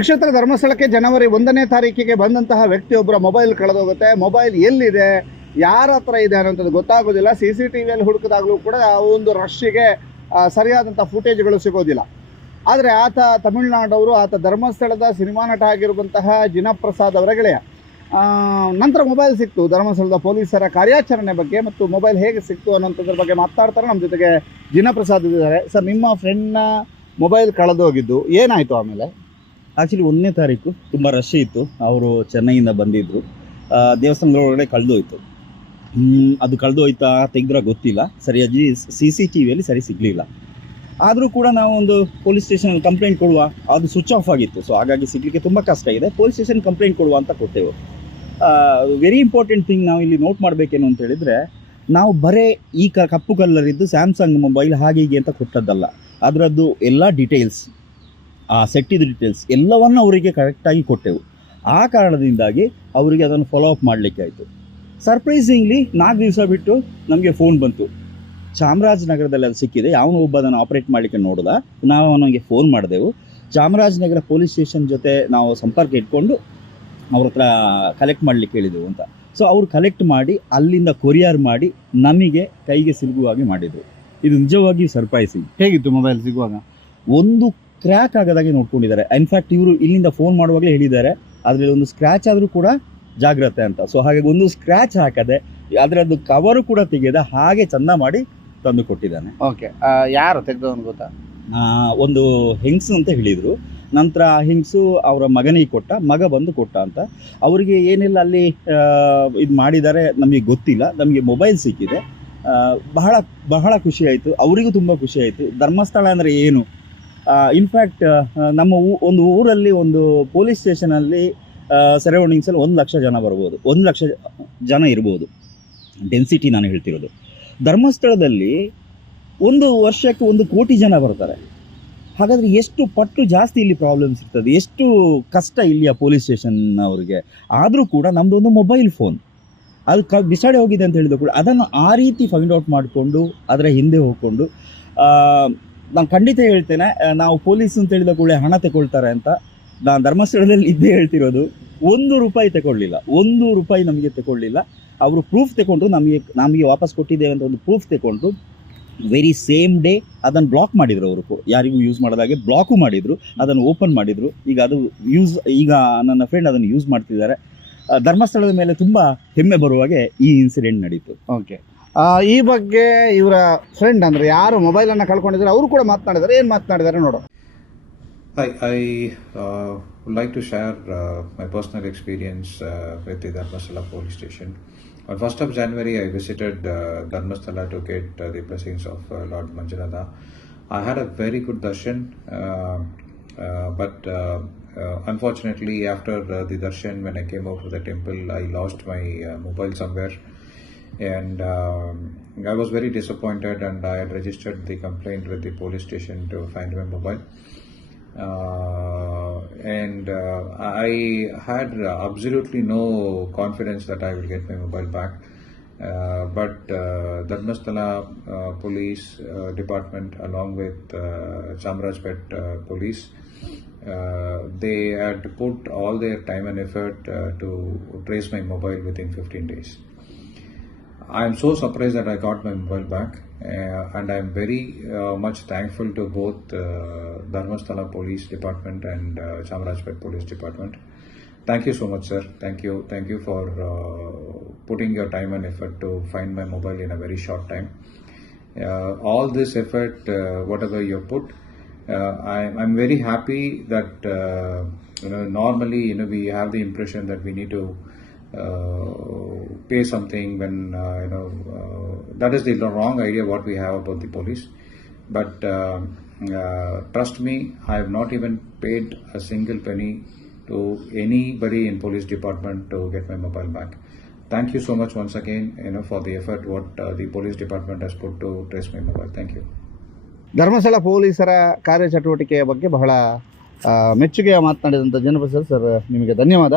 ನಕ್ಷತ್ರ ಧರ್ಮಸ್ಥಳಕ್ಕೆ ಜನವರಿ ಒಂದನೇ ತಾರೀಕಿಗೆ ಬಂದಂತಹ ವ್ಯಕ್ತಿಯೊಬ್ಬರ ಮೊಬೈಲ್ ಕಳೆದೋಗುತ್ತೆ. ಮೊಬೈಲ್ ಎಲ್ಲಿದೆ? ಯಾರ ಹತ್ರ ಇದೆ ಅನ್ನೋಂಥದ್ದು ಗೊತ್ತಾಗೋದಿಲ್ಲ. ಸಿ ಸಿ ಟಿ ವಿಯಲ್ಲಿ ಹುಡುಕಿದಾಗಲೂ ಕೂಡ ಆ ಒಂದು ರಶ್ಶಿಗೆ ಸರಿಯಾದಂಥ ಫುಟೇಜ್ಗಳು ಸಿಗೋದಿಲ್ಲ. ಆದರೆ ಆತ ತಮಿಳುನಾಡವರು, ಆತ ಧರ್ಮಸ್ಥಳದ ಸಿನಿಮಾ ನಟ ಆಗಿರುವಂತಹ ಜಿನಪ್ರಸಾದ್ ಅವರ ಗೆಳೆಯ. ನಂತರ ಮೊಬೈಲ್ ಸಿಕ್ತು. ಧರ್ಮಸ್ಥಳದ ಪೊಲೀಸರ ಕಾರ್ಯಾಚರಣೆ ಬಗ್ಗೆ ಮತ್ತು ಮೊಬೈಲ್ ಹೇಗೆ ಸಿಕ್ತು ಅನ್ನೋಂಥದ್ರ ಬಗ್ಗೆ ಮಾತಾಡ್ತಾರೆ. ನಮ್ಮ ಜೊತೆಗೆ ಜಿನಪ್ರಸಾದ್ ಇದ್ದಾರೆ. ಸರ್, ನಿಮ್ಮ ಫ್ರೆಂಡ್ನ ಮೊಬೈಲ್ ಕಳೆದೋಗಿದ್ದು ಏನಾಯಿತು ಆಮೇಲೆ? ಆಕ್ಚುಲಿ ಒಂದನೇ ತಾರೀಕು ತುಂಬ ರಶ್ ಇತ್ತು. ಅವರು ಚೆನ್ನೈಯಿಂದ ಬಂದಿದ್ದರು ದೇವಸ್ಥಾನದ ಒಳಗಡೆ ಕಳೆದೋಯ್ತು ಅದು ಕಳೆದೋಯ್ತಾ ತೆಗ್ದ್ರ ಗೊತ್ತಿಲ್ಲ. ಸರಿಯಾಗಿ ಸಿ ಸಿ ಟಿ ವಿಯಲ್ಲಿ ಸರಿ ಸಿಗಲಿಲ್ಲ. ಆದರೂ ಕೂಡ ನಾವು ಒಂದು ಪೊಲೀಸ್ ಸ್ಟೇಷನ್ ಕಂಪ್ಲೇಂಟ್ ಕೊಡುವ, ಅದು ಸ್ವಿಚ್ ಆಫ್ ಆಗಿತ್ತು. ಸೊ ಹಾಗಾಗಿ ಸಿಗಲಿಕ್ಕೆ ತುಂಬ ಕಷ್ಟ ಇದೆ ಪೊಲೀಸ್ ಸ್ಟೇಷನ್ ಕಂಪ್ಲೇಂಟ್ ಕೊಡುವ ಅಂತ ಕೊಟ್ಟೆವು. ವೆರಿ ಇಂಪಾರ್ಟೆಂಟ್ ಥಿಂಗ್ ನಾವು ಇಲ್ಲಿ ನೋಟ್ ಮಾಡಬೇಕೇನು ಅಂತ ಹೇಳಿದರೆ, ನಾವು ಬರೇ ಈ ಕ, ಕಪ್ಪು ಕಲ್ಲರಿದ್ದು ಸ್ಯಾಮ್ಸಂಗ್ ಮೊಬೈಲ್ ಹಾಗೆ ಹೀಗೆ ಅಂತ ಕೊಟ್ಟದ್ದಲ್ಲ. ಅದರದ್ದು ಎಲ್ಲ ಡೀಟೇಲ್ಸ್ ಆ ಸೆಟ್ಟಿದ ಡೀಟೇಲ್ಸ್ ಎಲ್ಲವನ್ನು ಅವರಿಗೆ ಕರೆಕ್ಟಾಗಿ ಕೊಟ್ಟೆವು. ಆ ಕಾರಣದಿಂದಾಗಿ ಅವರಿಗೆ ಅದನ್ನು ಫಾಲೋ ಅಪ್ ಮಾಡಲಿಕ್ಕೆ ಆಯಿತು. ಸರ್ಪ್ರೈಸಿಂಗ್ಲಿ ನಾಲ್ಕು ದಿವಸ ಬಿಟ್ಟು ನಮಗೆ ಫೋನ್ ಬಂತು. ಚಾಮರಾಜನಗರದಲ್ಲಿ ಅದು ಸಿಕ್ಕಿದೆ. ಯಾವನು ಒಬ್ಬ ಅದನ್ನು ಆಪ್ರೇಟ್ ಮಾಡಲಿಕ್ಕೆ ನೋಡಿದ. ನಾವು ಅವನಿಗೆ ಫೋನ್ ಮಾಡಿದೆವು. ಚಾಮರಾಜನಗರ ಪೊಲೀಸ್ ಸ್ಟೇಷನ್ ಜೊತೆ ನಾವು ಸಂಪರ್ಕ ಇಟ್ಕೊಂಡು ಅವ್ರ ಹತ್ರ ಕಲೆಕ್ಟ್ ಮಾಡಲಿಕ್ಕೆ ಹೇಳಿದೆವು ಅಂತ. ಸೊ ಅವರು ಕಲೆಕ್ಟ್ ಮಾಡಿ ಅಲ್ಲಿಂದ ಕೊರಿಯರ್ ಮಾಡಿ ನಮಗೆ ಕೈಗೆ ಸಿಲುಗುವ ಹಾಗೆ ಮಾಡಿದರು. ಇದು ನಿಜವಾಗಿ ಸರ್ಪ್ರೈಸಿಂಗ್ ಹೇಗಿತ್ತು ಮೊಬೈಲ್ ಸಿಗುವಾಗ? ಒಂದು ಕ್ರ್ಯಾಕ್ ಆಗದಾಗೆ ನೋಡ್ಕೊಂಡಿದ್ದಾರೆ. ಇನ್ಫ್ಯಾಕ್ಟ್ ಇವರು ಇಲ್ಲಿಂದ ಫೋನ್ ಮಾಡುವಾಗಲೇ ಹೇಳಿದ್ದಾರೆ. ಅದರಲ್ಲಿ ಒಂದು ಸ್ಕ್ರ್ಯಾಚ್ ಆದರೂ ಕೂಡ ಜಾಗ್ರತೆ ಅಂತ. ಸೊ ಹಾಗಾಗಿ ಒಂದು ಸ್ಕ್ರ್ಯಾಚ್ ಹಾಕದೆ ಅದರದ್ದು ಕವರು ಕೂಡ ತೆಗೆದ ಹಾಗೆ ಚಂದ ಮಾಡಿ ತಂದು ಕೊಟ್ಟಿದ್ದಾನೆ. ಓಕೆ ಯಾರು ತೆಗೆದವನು ಗೊತ್ತಾ? ಒಂದು ಹೆಂಗ್ಸು ಅಂತ ಹೇಳಿದರು. ನಂತರ ಆ ಹೆಂಗ್ಸು ಅವರ ಮಗನಿಗೆ ಕೊಟ್ಟ ಮಗ ಬಂದು ಕೊಟ್ಟ ಅಂತ. ಅವರಿಗೆ ಏನೆಲ್ಲ ಅಲ್ಲಿ ಇದು ಮಾಡಿದ್ದಾರೆ ನಮಗೆ ಗೊತ್ತಿಲ್ಲ. ನಮಗೆ ಮೊಬೈಲ್ ಸಿಕ್ಕಿದೆ. ಬಹಳ ಬಹಳ ಖುಷಿ ಆಯಿತು. ಅವರಿಗೂ ತುಂಬ ಖುಷಿ ಆಯಿತು. ಧರ್ಮಸ್ಥಳ ಅಂದರೆ ಏನು? ಇನ್ಫ್ಯಾಕ್ಟ್ ನಮ್ಮ ಒಂದು ಊರಲ್ಲಿ ಒಂದು ಪೊಲೀಸ್ ಸ್ಟೇಷನಲ್ಲಿ ಸರೌಂಡಿಂಗ್ಸಲ್ಲಿ ಒಂದು ಲಕ್ಷ ಜನ ಬರ್ಬೋದು. ಒಂದು ಲಕ್ಷ ಜನ ಇರ್ಬೋದು. ಡೆನ್ಸಿಟಿ ನಾನು ಹೇಳ್ತಿರೋದು. ಧರ್ಮಸ್ಥಳದಲ್ಲಿ ಒಂದು ವರ್ಷಕ್ಕೆ ಒಂದು ಕೋಟಿ ಜನ ಬರ್ತಾರೆ. ಹಾಗಾದರೆ ಎಷ್ಟು ಪಟ್ಟು ಜಾಸ್ತಿ ಇಲ್ಲಿ ಪ್ರಾಬ್ಲಮ್ಸ್ ಇರ್ತದೆ? ಎಷ್ಟು ಕಷ್ಟ ಇಲ್ಲಿಯ ಪೊಲೀಸ್ ಸ್ಟೇಷನ್ ಅವರಿಗೆ ಆದರೂ ಕೂಡ ನಮ್ಮದು ಒಂದು ಮೊಬೈಲ್ ಫೋನ್ ಅದು ಕ, ಬಿಸಾಡಿ ಹೋಗಿದೆ ಅಂತ ಹೇಳಿದ್ರು ಕೂಡ ಅದನ್ನು ಆ ರೀತಿ ಫೈಂಡ್ ಔಟ್ ಮಾಡಿಕೊಂಡು, ಅದರ ಹಿಂದೆ ಹೋಗ್ಕೊಂಡು ನಾನು ಖಂಡಿತ ಹೇಳ್ತೇನೆ ನಾವು ಪೊಲೀಸ್ ಅಂತ ಹೇಳಿದ ಕೂಡಲೇ ಹಣ ತಗೊಳ್ತಾರೆ ಅಂತ. ನಾನು ಧರ್ಮಸ್ಥಳದಲ್ಲಿ ಇದ್ದೇ ಹೇಳ್ತಿರೋದು, ಒಂದು ರೂಪಾಯಿ ತಗೊಳ್ಳಿಲ್ಲ ಒಂದು ರೂಪಾಯಿ ನಮಗೆ ತಗೊಳ್ಳಿಲ್ಲ ಅವರು ಪ್ರೂಫ್ ತಗೊಂಡು ನಮಗೆ ನಮಗೆ ವಾಪಸ್ ಕೊಟ್ಟಿದ್ದೇವೆ ಅಂತ ಒಂದು ಪ್ರೂಫ್ ತಗೊಂಡು ವೆರಿ ಸೇಮ್ ಡೇ ಅದನ್ನು ಬ್ಲಾಕ್ ಮಾಡಿದರು ಅವರು. ಯಾರಿಗೂ ಯೂಸ್ ಮಾಡೋದಾಗೆ ಬ್ಲಾಕು ಮಾಡಿದರು, ಅದನ್ನು ಓಪನ್ ಮಾಡಿದರು. ಈಗ ಅದು ಯೂಸ್ ಈಗ ನನ್ನ ಫ್ರೆಂಡ್ ಅದನ್ನು ಯೂಸ್ ಮಾಡ್ತಿದ್ದಾರೆ. ಧರ್ಮಸ್ಥಳದ ಮೇಲೆ ತುಂಬ ಹೆಮ್ಮೆ ಬರುವಾಗೆ ಈ ಇನ್ಸಿಡೆಂಟ್ ನಡೀತು. ಓಕೆ ಈ ಬಗ್ಗೆ ಇವರ ಫ್ರೆಂಡ್ ಅಂದ್ರೆ ಯಾರು ಮೊಬೈಲ್ ಅನ್ನ ಕಳ್ಕೊಂಡಿದ್ದಾರೆ ಅವರು ಕೂಡ ಮಾತನಾಡಿದ್ದಾರೆ ಏನು ಮಾತನಾಡಿದ್ದಾರೆ ನೋಡು Hi, I uh, like to share share uh, my personal experience uh, with the Dharmasthala police station. On 1st of January, I visited uh, Dharmasthala to get uh, the blessings of uh, Lord Manjunatha. I had a very good darshan, uh, uh, but uh, uh, unfortunately, after uh, the darshan, when I came out of the temple, I lost my uh, mobile somewhere. And um, I was very disappointed, and I had registered the complaint with the police station to find my mobile uh, and uh, I had absolutely no confidence that I will get my mobile back. Uh, but uh, Dharmasthala uh, Police uh, Department, along with uh, Chamrajpet Police, they had put all their time and effort to trace my mobile within 15 days. I am so surprised that I got my mobile back, uh, and I am very uh, much thankful to both uh, Dharmasthala Police Department and uh, Police Department. Thank you so much, sir. Thank you, thank you for uh, putting your time and effort to find my mobile in a very short time. Uh, all this effort, uh, whatever you put, I, I'm very happy that you know normally you know we have the impression that we need to pay something when uh, you know uh, that is the wrong idea what we have about the police but uh, uh, trust me i have not even paid a single penny to anybody in police department to get my mobile back thank you so much once again you know for the effort what uh, the police department has put to trace my mobile thank you Dharmasthala ಪೊಲೀಸರ ಕಾರ್ಯಚಟುವಟಿಕೆಯ ಬಗ್ಗೆ ಬಹಳ ಮೆಚ್ಚುಗೆಯ ಮಾತನಾಡಿದಂಥ ಜನಪ್ರಸಾದ್ sir ನಿಮಗೆ ಧನ್ಯವಾದ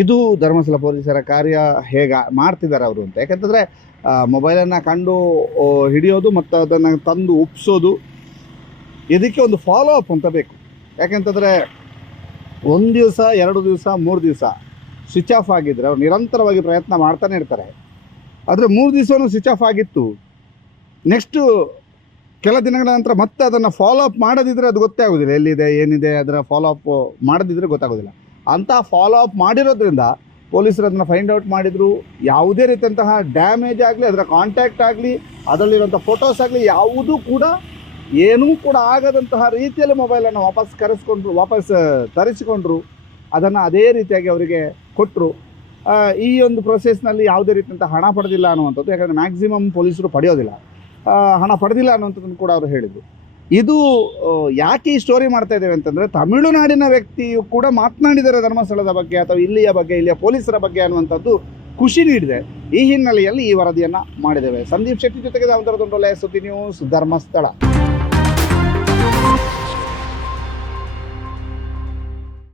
ಇದು ಧರ್ಮಸ್ಥಳ ಪೊಲೀಸರ ಕಾರ್ಯ ಹೇಗೆ ಮಾಡ್ತಿದ್ದಾರೆ ಅವರು ಅಂತ. ಯಾಕಂತಂದರೆ ಮೊಬೈಲನ್ನು ಕಂಡು ಹಿಡಿಯೋದು ಮತ್ತು ಅದನ್ನು ತಂದು ಉಪ್ಸೋದು ಇದಕ್ಕೆ ಒಂದು ಫಾಲೋ ಅಪ್ ಅಂತ ಬೇಕು. ಯಾಕೆಂತಂದರೆ, ಒಂದು ದಿವಸ, ಎರಡು ದಿವಸ, ಮೂರು ದಿವಸ ಸ್ವಿಚ್ ಆಫ್ ಆಗಿದ್ದರೆ ಅವ್ರು ನಿರಂತರವಾಗಿ ಪ್ರಯತ್ನ ಮಾಡ್ತಾನೆ ಇರ್ತಾರೆ. ಆದರೆ ಮೂರು ದಿವಸವೂ ಸ್ವಿಚ್ ಆಫ್ ಆಗಿತ್ತು. ನೆಕ್ಸ್ಟು ಕೆಲ ದಿನಗಳ ನಂತರ ಮತ್ತೆ ಅದನ್ನು ಫಾಲೋ ಅಪ್ ಮಾಡದಿದ್ದರೆ ಅದು ಗೊತ್ತೇ ಆಗೋದಿಲ್ಲ. ಎಲ್ಲಿದೆ, ಏನಿದೆ ಅದರ ಫಾಲೋ ಅಪ್ ಮಾಡದಿದ್ರೆ ಗೊತ್ತಾಗೋದಿಲ್ಲ. ಅಂಥ ಫಾಲೋ ಅಪ್ ಮಾಡಿರೋದ್ರಿಂದ ಪೊಲೀಸರು ಅದನ್ನು ಫೈಂಡ್ ಔಟ್ ಮಾಡಿದರು. ಯಾವುದೇ ರೀತಿಯಂತಹ ಡ್ಯಾಮೇಜ್ ಆಗಲಿ, ಅದರ ಕಾಂಟ್ಯಾಕ್ಟ್ ಆಗಲಿ ಅದರಲ್ಲಿರುವಂಥ ಫೋಟೋಸ್ ಆಗಲಿ, ಯಾವುದೂ ಕೂಡ ಏನೂ ಕೂಡ ಆಗದಂತಹ ರೀತಿಯಲ್ಲಿ ಮೊಬೈಲನ್ನು ವಾಪಸ್ ಕರೆಸ್ಕೊಂಡ್ರು, ವಾಪಸ್ ತರಿಸಿಕೊಂಡ್ರು. ಅದನ್ನು ಅದೇ ರೀತಿಯಾಗಿ ಅವರಿಗೆ ಕೊಟ್ಟರು ಈ ಒಂದು ಪ್ರೊಸೆಸ್ನಲ್ಲಿ ಯಾವುದೇ ರೀತಿಯಂಥ ಹಣ ಪಡೆದಿಲ್ಲ ಅನ್ನುವಂಥದ್ದು, ಯಾಕಂದರೆ ಮ್ಯಾಕ್ಸಿಮಮ್ ಪೊಲೀಸರು ಪಡೆಯೋದಿಲ್ಲ. ಹಣ ಪಡೆದಿಲ್ಲ ಅನ್ನುವಂಥದ್ದನ್ನು ಕೂಡ ಅವರು ಹೇಳಿದರು. ಇದು ಯಾಕೆ ಈ ಸ್ಟೋರಿ ಮಾಡ್ತಾ ಇದ್ದೇವೆ ಅಂತಂದರೆ ತಮಿಳುನಾಡಿನ ವ್ಯಕ್ತಿಯು ಕೂಡ ಮಾತನಾಡಿದ್ದಾರೆ ಧರ್ಮಸ್ಥಳದ ಬಗ್ಗೆ ಅಥವಾ ಇಲ್ಲಿಯ ಬಗ್ಗೆ, ಇಲ್ಲಿಯ ಪೊಲೀಸರ ಬಗ್ಗೆ ಅನ್ನುವಂಥದ್ದು ಖುಷಿ ನೀಡಿದೆ. ಈ ಹಿನ್ನೆಲೆಯಲ್ಲಿ ಈ ವರದಿಯನ್ನು ಮಾಡಿದ್ದೇವೆ. ಸಂದೀಪ್ ಶೆಟ್ಟಿ ಜೊತೆಗೆ ದಾಮೋದರ ದೊಡ್ಡ ಸುದ್ದಿ ನ್ಯೂಸ್, ಧರ್ಮಸ್ಥಳ.